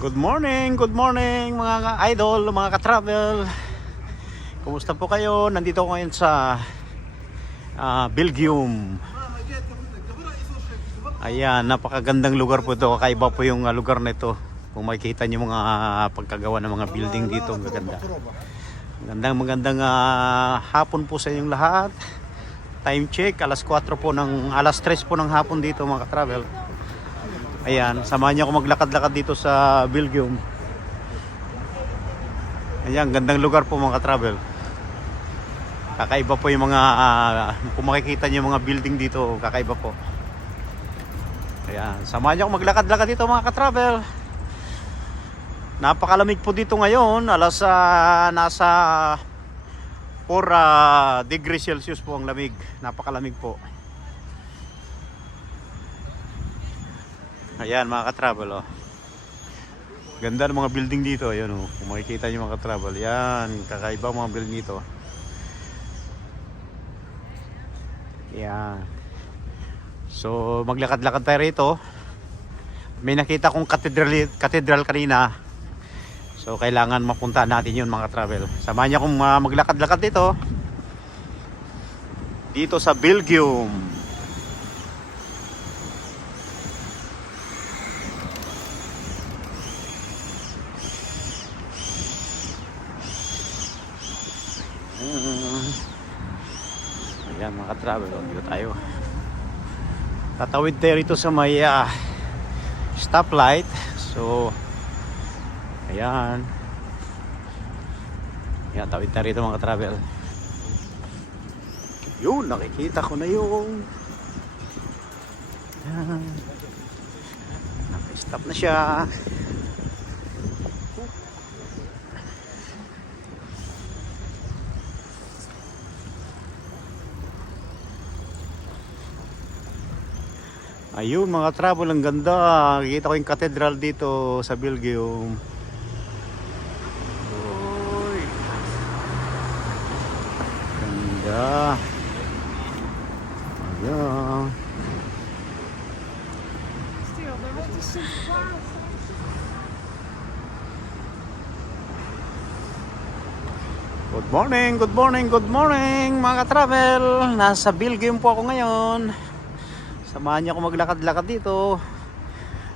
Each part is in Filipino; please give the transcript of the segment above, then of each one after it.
Good morning mga idol, mga ka-travel. Kumusta po kayo? Nandito ako ngayon sa Belgium. Ayan, napakagandang lugar po ito. Kakaiba po yung lugar na ito. Kung makikita nyo mga pagkagawa ng mga building dito, ang gaganda. Magandang hapon po sa inyong lahat. Time check, alas 3 po ng hapon dito mga ka-travel. Ayan, samahan niyo ako maglakad-lakad dito sa Belgium. Ayan, gandang lugar po mga ka-travel. Kakaiba po yung mga kung makikita niyo mga building dito, kakaiba po. Ayan, samahan niyo ako maglakad-lakad dito mga ka-travel. Napakalamig po dito ngayon, nasa 4 degrees Celsius po ang lamig. Napakalamig po. Ayan mga ka-travel, oh. Ganda ng mga building dito. Ayan, oh. Kung makikita nyo mga ka-travel, yan, kakaiba mga building dito. Ayan. So maglakad-lakad tayo rito. May nakita kong cathedral kanina. So kailangan mapunta natin yun mga ka-travel. Samahan niyo akong maglakad-lakad dito. Dito sa Belgium. Ayan mga ka-travel, dito tayo. Tatawid tayo rito sa may stoplight. So ayan. Ayan, tawid na rito mga ka-travel. Yun, nakikita ko na yung ayan. Naka-stop na siya. Ayun mga travel, ang ganda. Nakikita ko yung cathedral dito sa Belgium. Uy, ganda. Ayan. Good morning mga travel. Nasa Belgium po ako ngayon. Samahan niyo ako maglakad-lakad dito.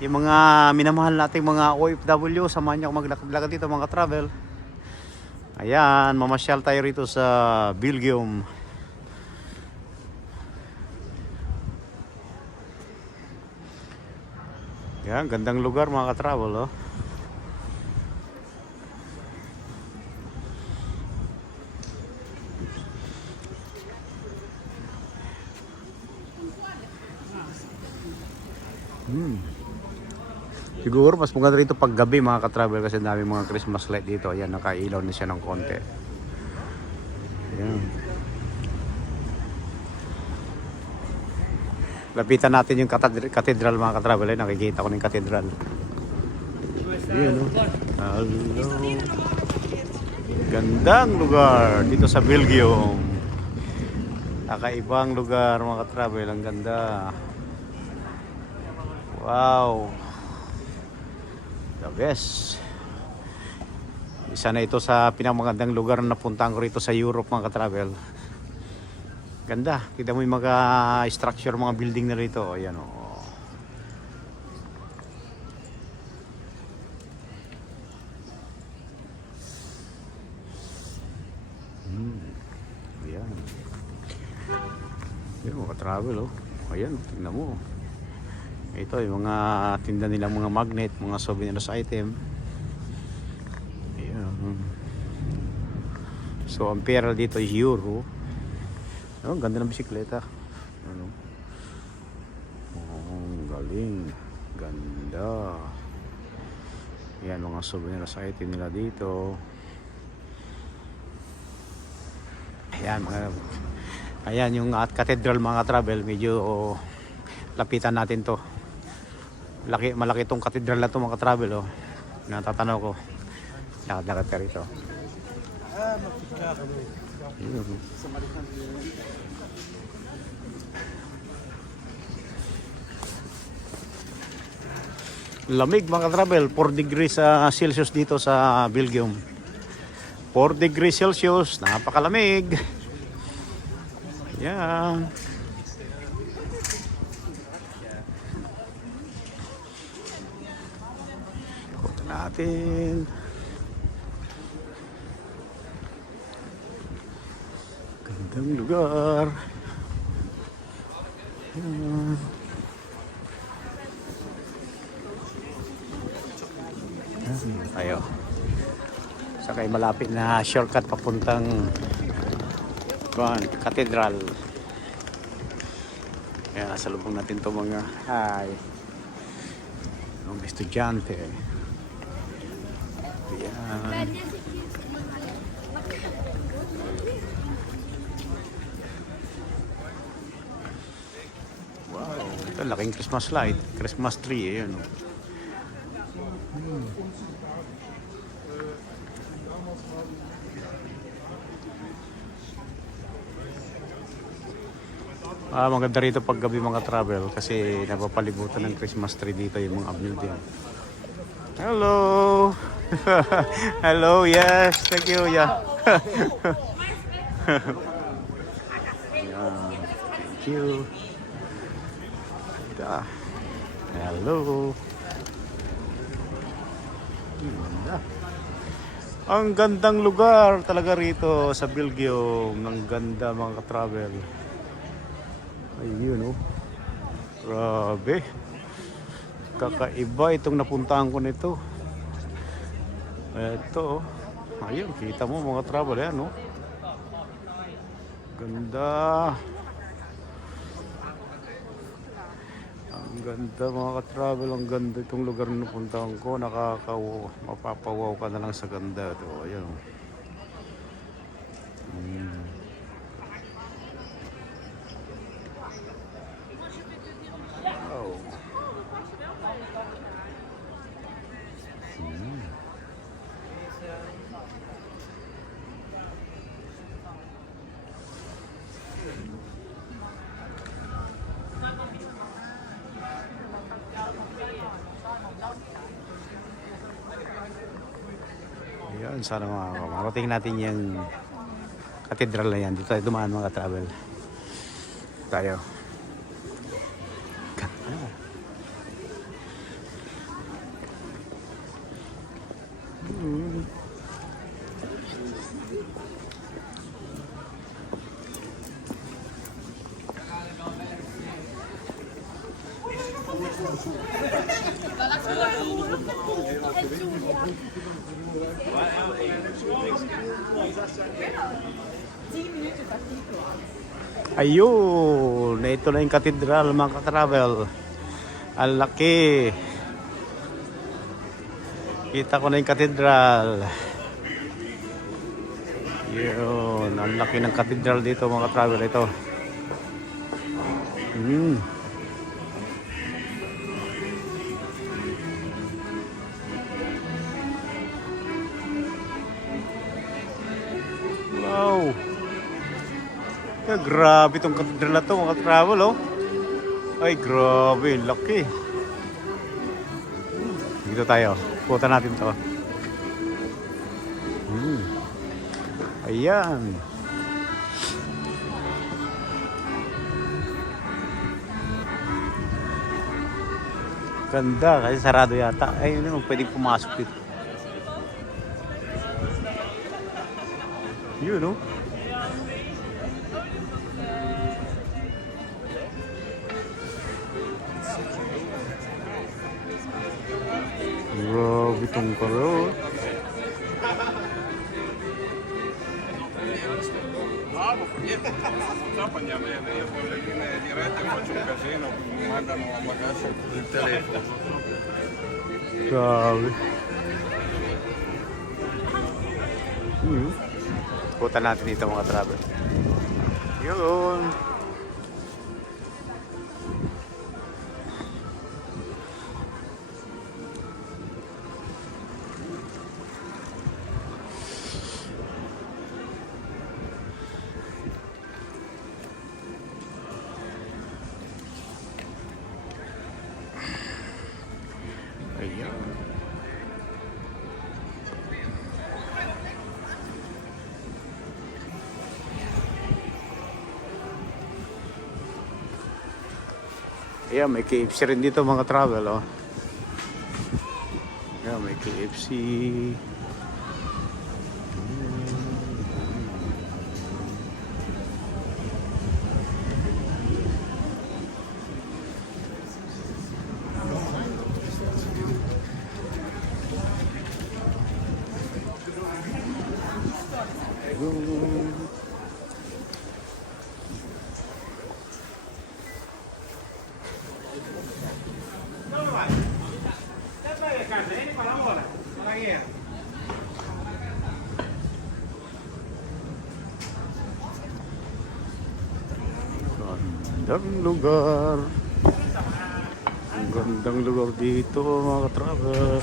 Yung mga minamahal nating mga OFW, samahan niyo ako maglakad-lakad dito mga travel. Ayan, mamasyal tayo rito sa Belgium. Yan, gandang lugar mga ka-travel, oh. Siguro mas maganda rito pag gabi mga ka-travel kasi dami mga Christmas light dito. Ayan, nakailaw na siya ng konti. Ayan. Lapitan natin yung cathedral mga ka-travel. Ayan, nakikita ko ng cathedral. Ayan, oh. Hello. Gandang lugar dito sa Belgium. Kakaibang lugar mga ka-travel. Ang ganda. Wow. The best. Isa na ito sa pinakamagandang lugar na napuntahan ko rito sa Europe mga ka-travel. Ganda. Kita mo yung mga structure, mga building na rito. Ayan, oh. Ayan. Ayan mga ka-travel, oh. Ayan, tingnan mo. Ito yung mga tinda nilang mga magnet, mga souvenirs item. Ayan. So ang pera dito is euro. Oh, ang ganda ng bisikleta. Ano? Oh, galing. Ganda. Ayan mga souvenirs item nila dito. Ayan mga, ayan yung at cathedral mga travel, medyo lapitan natin to. Malaki tong cathedral na to mga travel, oh. Natatanaw ko. Lakad-lakad ka rito. Lamig mga travel, 4 degrees Celsius dito sa Belgium. 4 degrees Celsius, napakalamig. Yan. Punta natin. Gandang lugar. Yan. Tayo. Sakay malapit na shortcut papuntang Cathedral. Kaya nasa lubong natin to mga mga estudyante. Ayan. Wow, ito laking Christmas light, Christmas tree. Ayan. Maganda rito pag gabi mga travel kasi napapalibutan ng Christmas tree dito yung mga building. Hello! Hello, yes, thank you, yeah. Yeah, thank you. Hello. Ang gandang lugar talaga rito sa Belgium. Ang ganda mga ka-travel. Ayun, oh. Grabe. Kakaiba itong napuntahan ko nito. Ito, oh. Ayun, kita mo mga travel yan, oh. Ganda. Ang ganda mga ka-travel. Ang ganda itong lugar na napuntahan ko. Mapapawaw ka na lang sa ganda ito. Ayun, oh. Ayan, sana marating natin yung katedral na yan. Dito tayo dumaan mga travel. Tayo. Ganda. Ayun, ito na yung katedral mga ka-travel. Ang laki. Kita ko na yung katedral. Yun, ang laki ng katedral dito mga ka-travel. Ito. Wow. Grabe itong katedral na ito mga travel, oh. Ay grabe, laki. Dito tayo, punta natin to. Ayan. Ganda kasi sarado yata. Ay yun, pwedeng pumasok dito. Yun, oh. Tungkol. Zapagniamo io con le linee dirette faccio un casino, mi mandano a bagaglio il telefono. Grabe. Puta natin dito mga travel. Yun. Ayan. Ayan, may KFC rin dito mga travel, oh. Ayan, may KFC. Gandang lugar. Ang gandang lugar dito mga travel.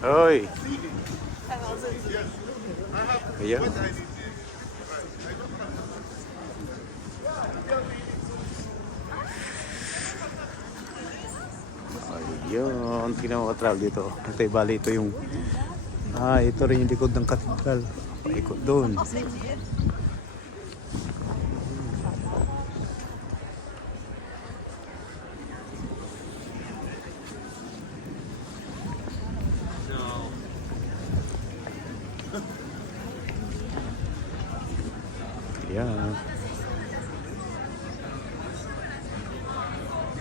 Hoy. Ayan. Ayun, tingnan mo ka-travel dito. Ito bali ito yung ito rin yung likod ng katedral. Paikot doon. Ayan.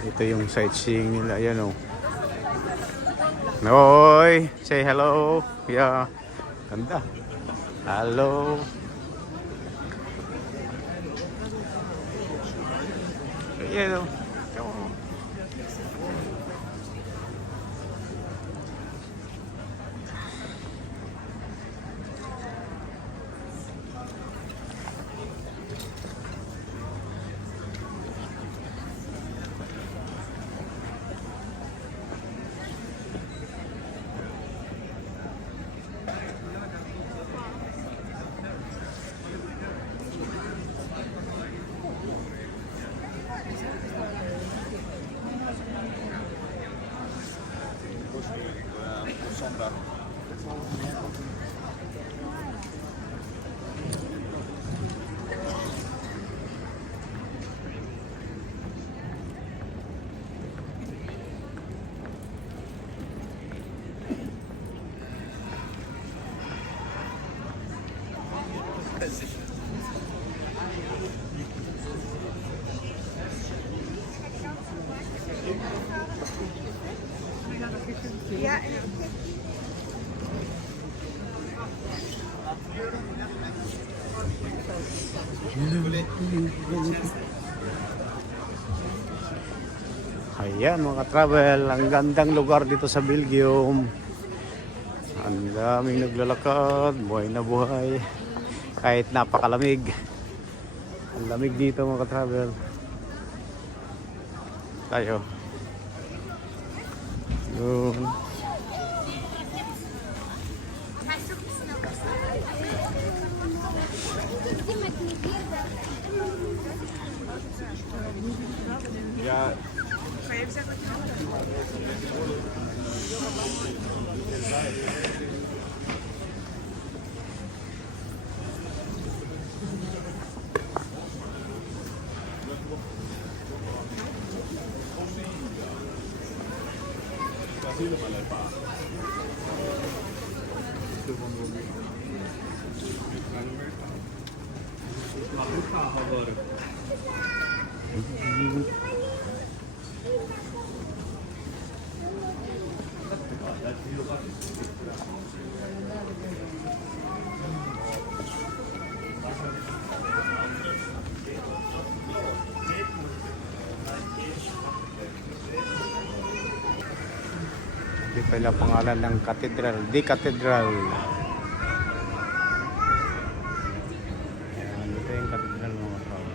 Ito yung sightseeing nila. Ayan o. Hoy! Say hello. Yeah. Ganda. Hello. Ayan o. Ja, Ayan mga travel, ang gandang lugar dito sa Belgium. Ang daming naglalakad, buhay na buhay. Kahit napakalamig. Ang lamig dito mga travel. Tayo. Yun. Ja, Hindi pala pangalan ng cathedral. Di cathedral. Ayan, ito yung cathedral mga tao.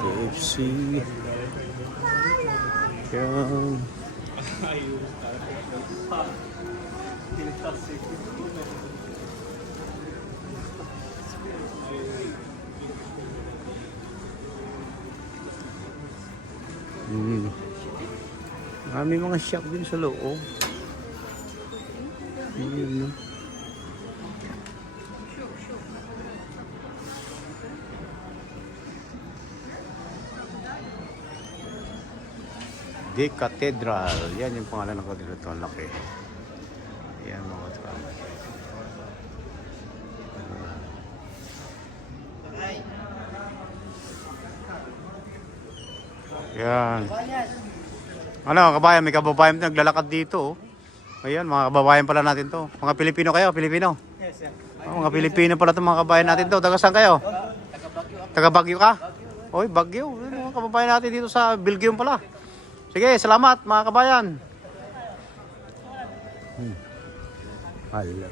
KFC. Yan. May mga shop din sa loob. Ayun, no? The Cathedral. Yan yung pangalan ng cathedral. Ito ang laki. Yan mga kasama. Yan. Ano, kabayan, may kababayan naglalakad dito. Oh. Ayan, mga kababayan pala natin to. Mga Pilipino kayo, Pilipino? Yes, sir. Oh, mga Pilipino pala itong mga kabayan natin to. Taga saan kayo? Taga Baguio ka? Oy, Baguio. Mga kababayan natin dito sa Belgium pala. Sige, salamat mga kabayan. Hala.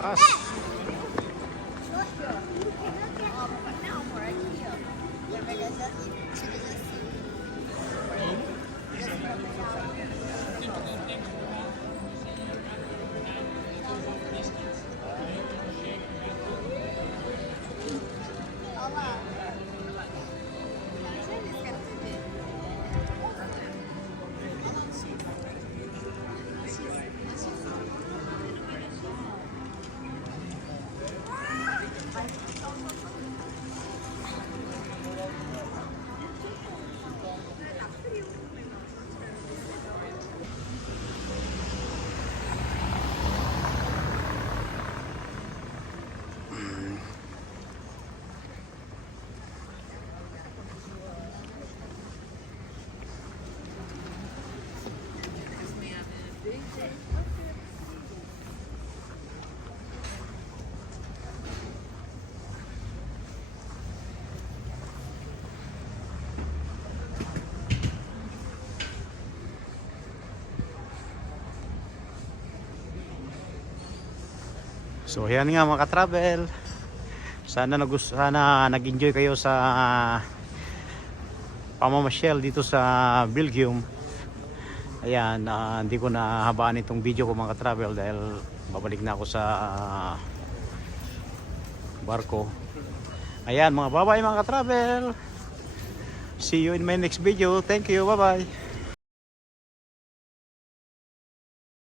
Taas. So yan nga mga ka-travel. Sana nag-enjoy kayo sa pamamasyal dito sa Belgium. Ayan, hindi ko na habaan itong video ko mga ka-travel dahil babalik na ako sa barko. Ayan mga bye-bye mga ka-travel. See you in my next video. Thank you. Bye-bye.